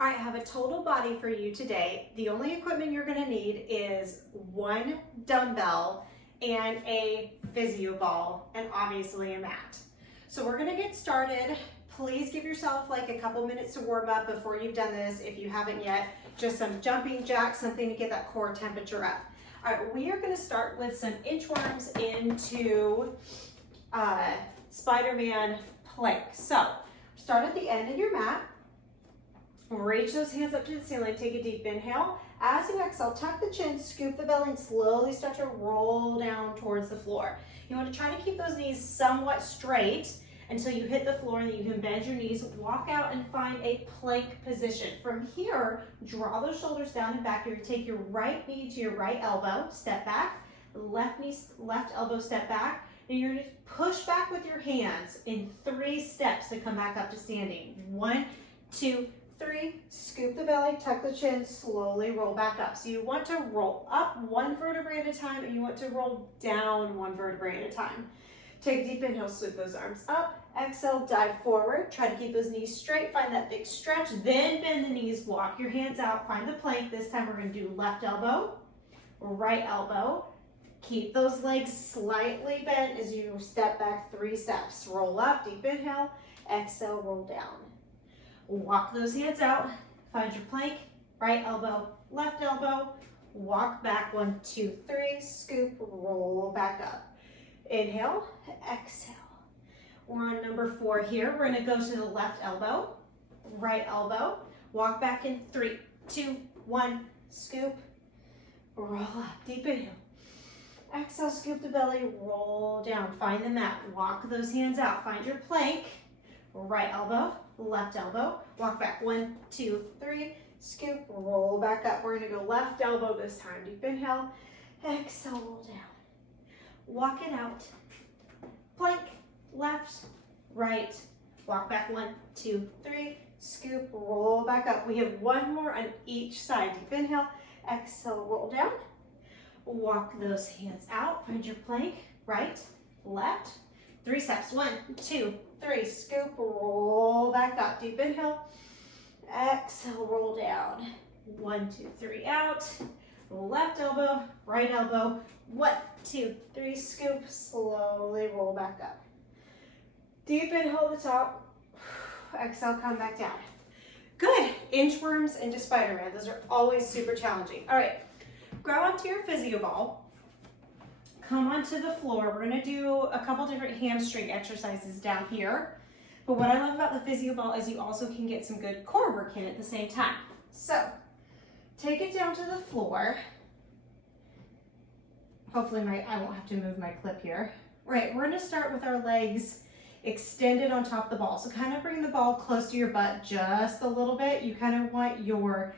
All right, I have a total body for you today. The only equipment you're gonna need is one dumbbell and a physio ball and obviously a mat. So we're gonna get started. Please give yourself like a couple minutes to warm up before you've done this. If you haven't yet, just some jumping jacks, something to get that core temperature up. All right, we are gonna start with some inchworms into Spider-Man plank. So start at the end of your mat. Reach those hands up to the ceiling, take a deep inhale. As you exhale, tuck the chin, scoop the belly, and slowly start to roll down towards the floor. You want to try to keep those knees somewhat straight until you hit the floor, and then you can bend your knees, walk out and find a plank position. From here, draw those shoulders down and back. You're going to take your right knee to your right elbow, step back, left knee, left elbow, step back. And you're going to push back with your hands in 3 steps to come back up to standing. 1, 2, 3, scoop the belly, tuck the chin, slowly roll back up. So you want to roll up 1 vertebrae at a time, and you want to roll down 1 vertebrae at a time. Take a deep inhale, sweep those arms up. Exhale, dive forward. Try to keep those knees straight, find that big stretch, then bend the knees, walk your hands out, find the plank. This time we're gonna do left elbow, right elbow. Keep those legs slightly bent as you step back 3 steps. Roll up, deep inhale, exhale, roll down. Walk those hands out, find your plank, right elbow, left elbow, walk back 1, 2, 3, scoop, roll back up. Inhale, exhale. We're on number 4 here. We're gonna go to the left elbow, right elbow, walk back in 3, 2, 1, scoop, roll up, deep inhale. Exhale, scoop the belly, roll down, find the mat, walk those hands out, find your plank, right elbow, left elbow, walk back 1, 2, 3, scoop, roll back up. We're gonna go left elbow this time. Deep inhale, exhale, roll down. Walk it out, plank, left, right, walk back 1, 2, 3, scoop, roll back up. We have 1 more on each side. Deep inhale, exhale, roll down. Walk those hands out, find your plank, right, left, 3 steps, 1, 2, 3, scoop, roll back up, deep inhale, exhale, roll down, 1, 2, 3, out, left elbow, right elbow, 1, 2, 3, scoop, slowly roll back up. Deep inhale at the top, exhale, come back down. Good, inchworms into Spider-Man. Those are always super challenging. All right. Grab onto your physio ball, come onto the floor. We're gonna do a couple different hamstring exercises down here. But what I love about the physio ball is you also can get some good core work in at the same time. So take it down to the floor. Hopefully I won't have to move my clip here. Right, we're gonna start with our legs extended on top of the ball. So kind of bring the ball close to your butt just a little bit. You kind of want your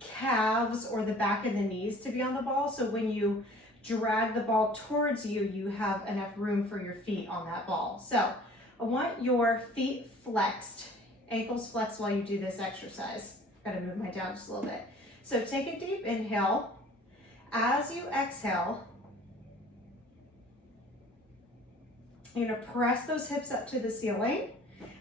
calves or the back of the knees to be on the ball, so when you drag the ball towards you, you have enough room for your feet on that ball. So I want your feet flexed, ankles flexed while you do this exercise. Gotta move my down just a little bit. So take a deep inhale. As you exhale, you're gonna press those hips up to the ceiling.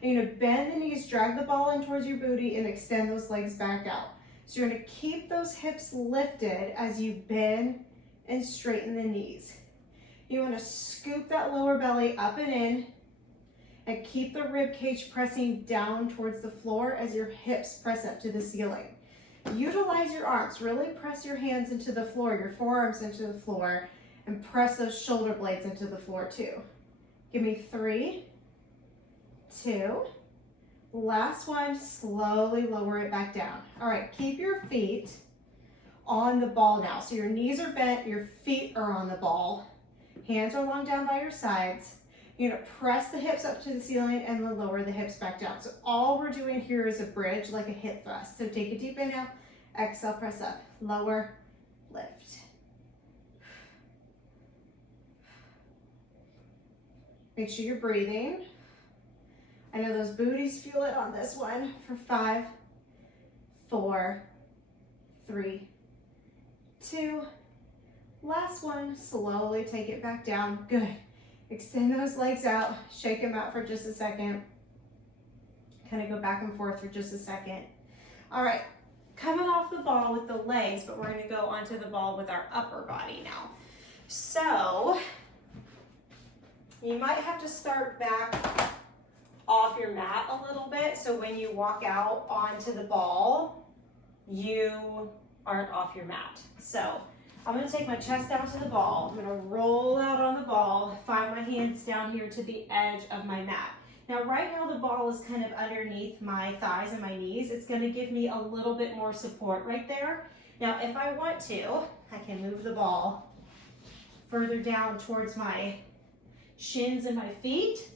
And you're gonna bend the knees, drag the ball in towards your booty, and extend those legs back out. So you're going to keep those hips lifted as you bend and straighten the knees. You want to scoop that lower belly up and in and keep the rib cage pressing down towards the floor as your hips press up to the ceiling. Utilize your arms. Really press your hands into the floor, your forearms into the floor, and press those shoulder blades into the floor too. Give me 3, 2, last one, slowly lower it back down. All right, keep your feet on the ball now. So your knees are bent, your feet are on the ball. Hands are long down by your sides. You're gonna press the hips up to the ceiling and then lower the hips back down. So all we're doing here is a bridge, like a hip thrust. So take a deep inhale, exhale, press up, lower, lift. Make sure you're breathing. I know those booties feel it on this one for 5, 4, 3, 2, last one, slowly take it back down. Good. Extend those legs out, shake them out for just a second. Kind of go back and forth for just a second. All right, coming off the ball with the legs, but we're gonna go onto the ball with our upper body now. So you might have to start back off your mat a little bit, so when you walk out onto the ball, you aren't off your mat. So I'm gonna take my chest down to the ball. I'm gonna roll out on the ball, find my hands down here to the edge of my mat. Now right now the ball is kind of underneath my thighs and my knees. It's gonna give me a little bit more support right there. Now if I want to, I can move the ball further down towards my shins and my feet.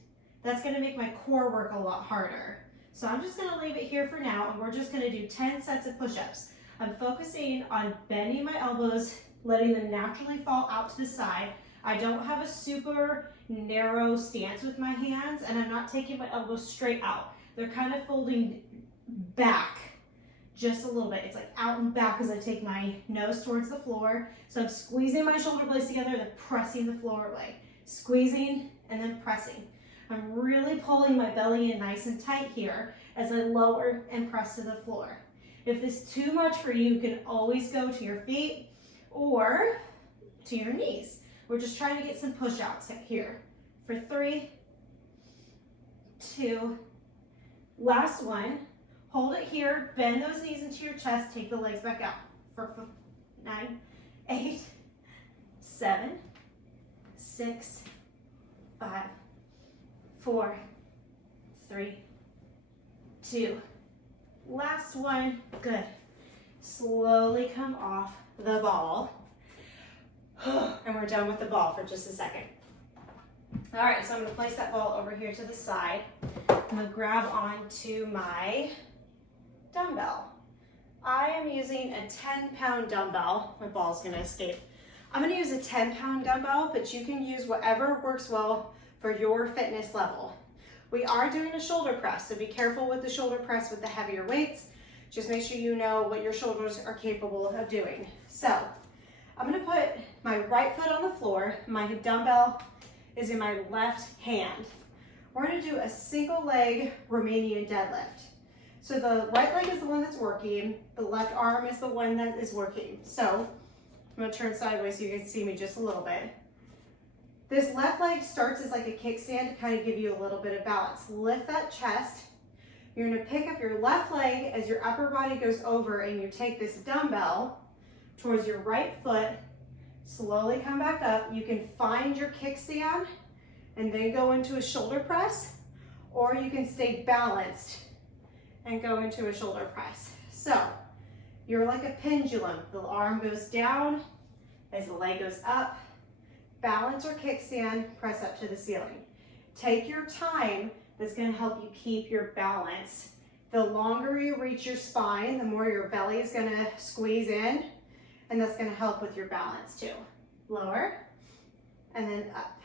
That's gonna make my core work a lot harder. So I'm just gonna leave it here for now, and we're just gonna do 10 sets of push-ups. I'm focusing on bending my elbows, letting them naturally fall out to the side. I don't have a super narrow stance with my hands, and I'm not taking my elbows straight out. They're kind of folding back just a little bit. It's like out and back as I take my nose towards the floor. So I'm squeezing my shoulder blades together and then pressing the floor away. Squeezing and then pressing. I'm really pulling my belly in nice and tight here as I lower and press to the floor. If this is too much for you, you can always go to your feet or to your knees. We're just trying to get some push-outs here. For 3, 2, last one. Hold it here, bend those knees into your chest, take the legs back out. For 9, 8, 7, 6, 5, 4, 3, 2, last one, good. Slowly come off the ball. And we're done with the ball for just a second. All right, so I'm gonna place that ball over here to the side. I'm gonna grab onto my dumbbell. I am using a 10-pound dumbbell. My ball's gonna escape. I'm gonna use a 10-pound dumbbell, but you can use whatever works well for your fitness level. We are doing a shoulder press, so be careful with the shoulder press with the heavier weights. Just make sure you know what your shoulders are capable of doing. So I'm gonna put my right foot on the floor. My dumbbell is in my left hand. We're gonna do a single leg Romanian deadlift. So the right leg is the one that's working. The left arm is the one that is working. So I'm gonna turn sideways so you can see me just a little bit. This left leg starts as like a kickstand to kind of give you a little bit of balance. Lift that chest. You're gonna pick up your left leg as your upper body goes over, and you take this dumbbell towards your right foot, slowly come back up. You can find your kickstand and then go into a shoulder press, or you can stay balanced and go into a shoulder press. So you're like a pendulum. The arm goes down as the leg goes up. Balance or kickstand, press up to the ceiling. Take your time. That's going to help you keep your balance. The longer you reach your spine, the more your belly is going to squeeze in, and that's going to help with your balance too. Lower, and then up,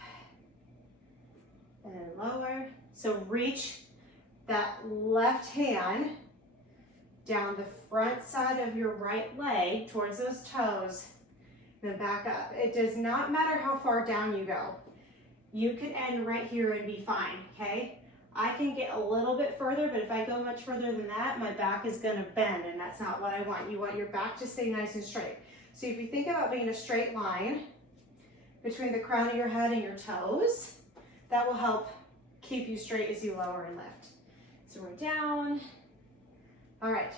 and then lower. So reach that left hand down the front side of your right leg towards those toes, then back up. It does not matter how far down you go. You can end right here and be fine, okay? I can get a little bit further, but if I go much further than that, my back is gonna bend, and that's not what I want. You want your back to stay nice and straight. So if you think about being a straight line between the crown of your head and your toes, that will help keep you straight as you lower and lift. So we're down. All right,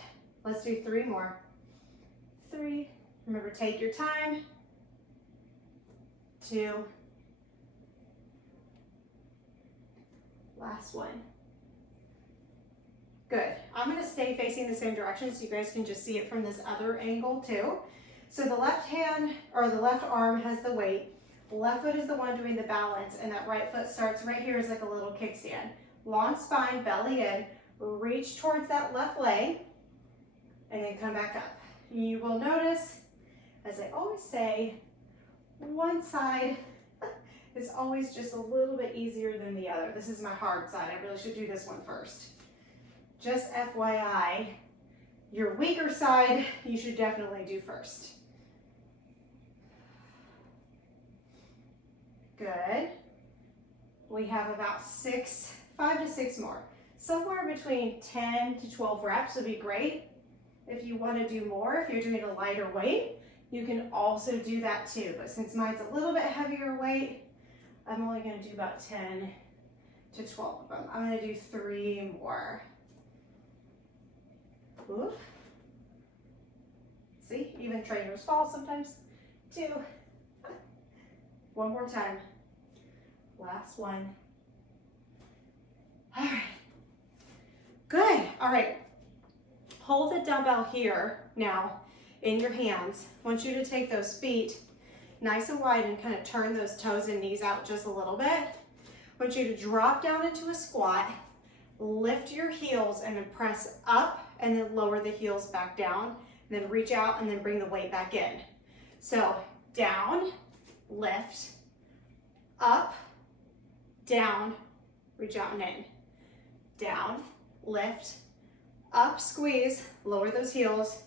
let's do 3 more. 3, remember, take your time. 2, last one. Good. I'm gonna stay facing the same direction so you guys can just see it from this other angle too. So the left hand, or the left arm, has the weight. The left foot is the one doing the balance, and that right foot starts right here as like a little kickstand. Long spine, belly in, reach towards that left leg, and then come back up. You will notice, as I always say, one side is always just a little bit easier than the other. This is my hard side. I really should do this one first. Just FYI, your weaker side, you should definitely do first. Good. We have about 5 to 6 more. Somewhere between 10 to 12 reps would be great. If you want to do more, if you're doing a lighter weight, you can also do that too. But since mine's a little bit heavier weight, I'm only going to do about 10 to 12 of them. I'm going to do 3 more. Ooh. See, even trainers fall sometimes. 2. 1 more time. Last one. All right. Good. All right. Hold the dumbbell here now in your hands. I want you to take those feet nice and wide and kind of turn those toes and knees out just a little bit. I want you to drop down into a squat, lift your heels and then press up and then lower the heels back down, and then reach out and then bring the weight back in. So down, lift, up, down, reach out and in. Down, lift, up, squeeze, lower those heels,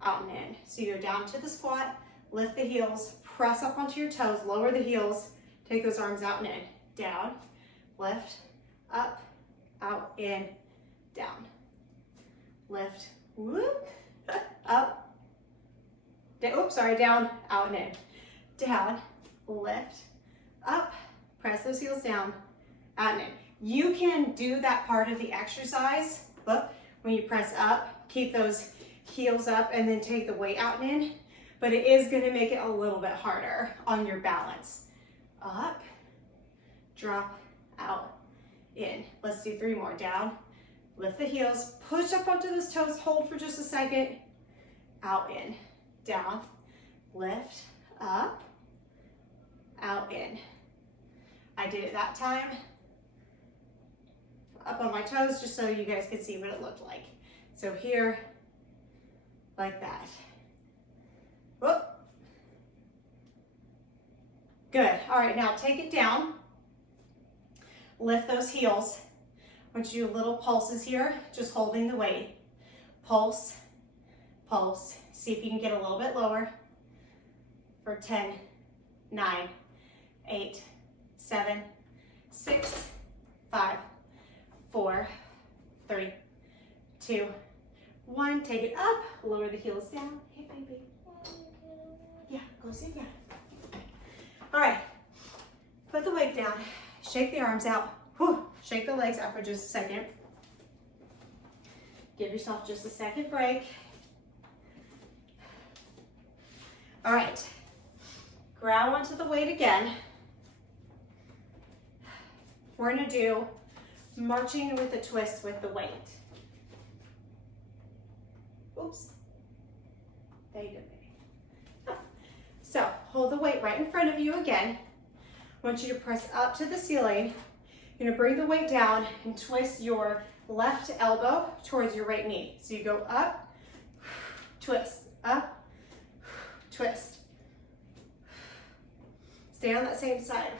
out and in. So you go down to the squat, lift the heels, press up onto your toes, lower the heels, take those arms out and in. Down, lift, up, out, in, down. Lift, whoop, up, oops, sorry, down, out and in. Down, lift, up, press those heels down, out and in. You can do that part of the exercise, look, when you press up, keep those heels up and then take the weight out and in, but it is gonna make it a little bit harder on your balance. Up, drop, out, in. Let's do 3 more. Down, lift the heels, push up onto those toes, hold for just a second, out, in. Down, lift, up, out, in. I did it that time. Up on my toes just so you guys could see what it looked like. So here, like that. Whoop. Good. All right, now take it down. Lift those heels. I want you to do little pulses here, just holding the weight. Pulse, pulse. See if you can get a little bit lower. For 10, 9, 8, 7, 6, 5, 4, 3, 2, 1. Take it up, lower the heels down. Hey, baby. Yeah, go sit down. All right, put the weight down. Shake the arms out. Whew. Shake the legs out for just a second. Give yourself just a second break. All right, grab onto the weight again. We're gonna do marching with a twist with the weight. Oops. There you go, baby. So hold the weight right in front of you again. I want you to press up to the ceiling. You're gonna bring the weight down and twist your left elbow towards your right knee. So you go up, twist, up, twist. Stay on that same side.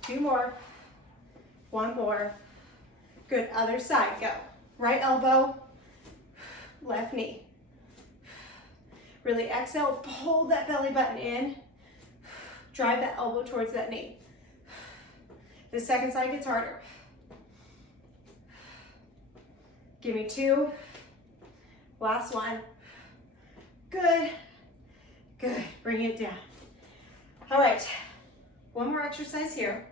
Two more, 1 more. Good, other side, go. Right elbow, left knee. Really exhale, hold that belly button in. Drive that elbow towards that knee. The second side gets harder. Give me 2. Last one. Good, good, bring it down. All right, 1 more exercise here.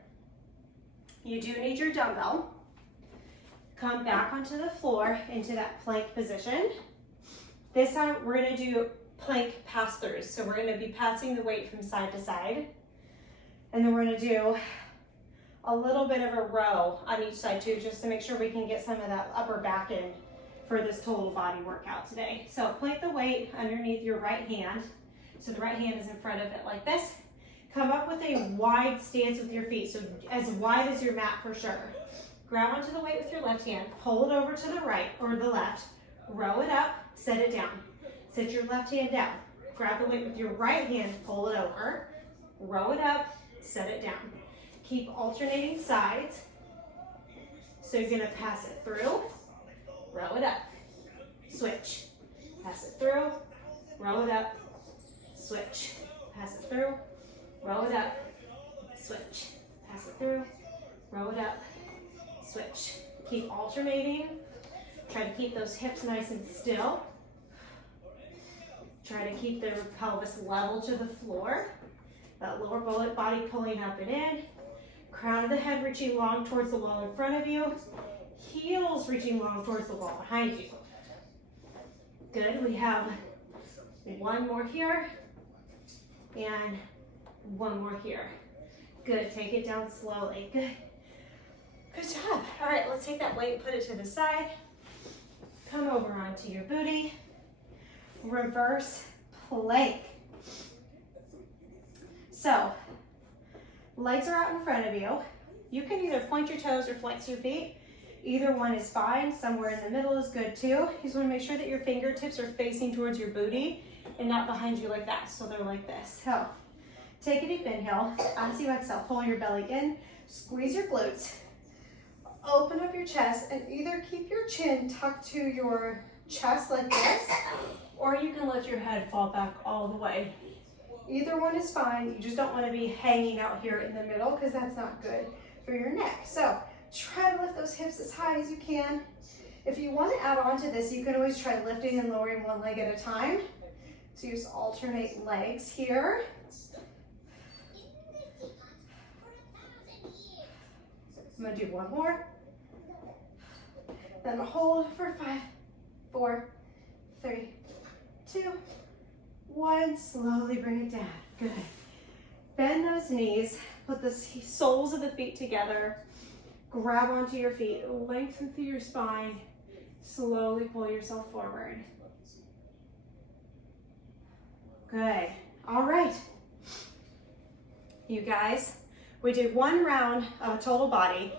You do need your dumbbell. Come back onto the floor into that plank position. This time we're gonna do plank pass-throughs. So we're gonna be passing the weight from side to side. And then we're gonna do a little bit of a row on each side too, just to make sure we can get some of that upper back in for this total body workout today. So plank the weight underneath your right hand. So the right hand is in front of it like this. Come up with a wide stance with your feet, so as wide as your mat for sure. Grab onto the weight with your left hand, pull it over to the right or the left, row it up, set it down. Set your left hand down. Grab the weight with your right hand, pull it over, row it up, set it down. Keep alternating sides. So you're gonna pass it through, row it up, switch. Pass it through, row it up, switch. Pass it through, row it up, switch. Pass it through, roll it up, switch. Keep alternating. Try to keep those hips nice and still. Try to keep the pelvis level to the floor. That lower body pulling up and in. Crown of the head reaching long towards the wall in front of you. Heels reaching long towards the wall behind you. Good, we have one more here and one more here. Good, take it down slowly, good. Good job. All right, let's take that weight, put it to the side. Come over onto your booty. Reverse plank. So, legs are out in front of you. You can either point your toes or flex your feet. Either one is fine. Somewhere in the middle is good too. You just want to make sure that your fingertips are facing towards your booty and not behind you like that. So they're like this. So, take a deep inhale. As you exhale, pull your belly in, squeeze your glutes. Open up your chest and either keep your chin tucked to your chest like this, or you can let your head fall back all the way. Either one is fine. You just don't want to be hanging out here in the middle because that's not good for your neck. So try to lift those hips as high as you can. If you want to add on to this, you can always try lifting and lowering one leg at a time. So you just alternate legs here. I'm going to do one more. Then hold for 5, 4, 3, 2, 1. Slowly bring it down. Good. Bend those knees. Put the soles of the feet together. Grab onto your feet. Lengthen through your spine. Slowly pull yourself forward. Good. All right. You guys, we did one round of a total body.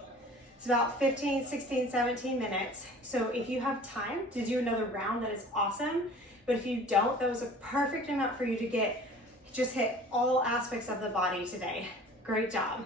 It's about 15, 16, 17 minutes. So if you have time to do another round, that is awesome. But if you don't, that was a perfect amount for you to just hit all aspects of the body today. Great job.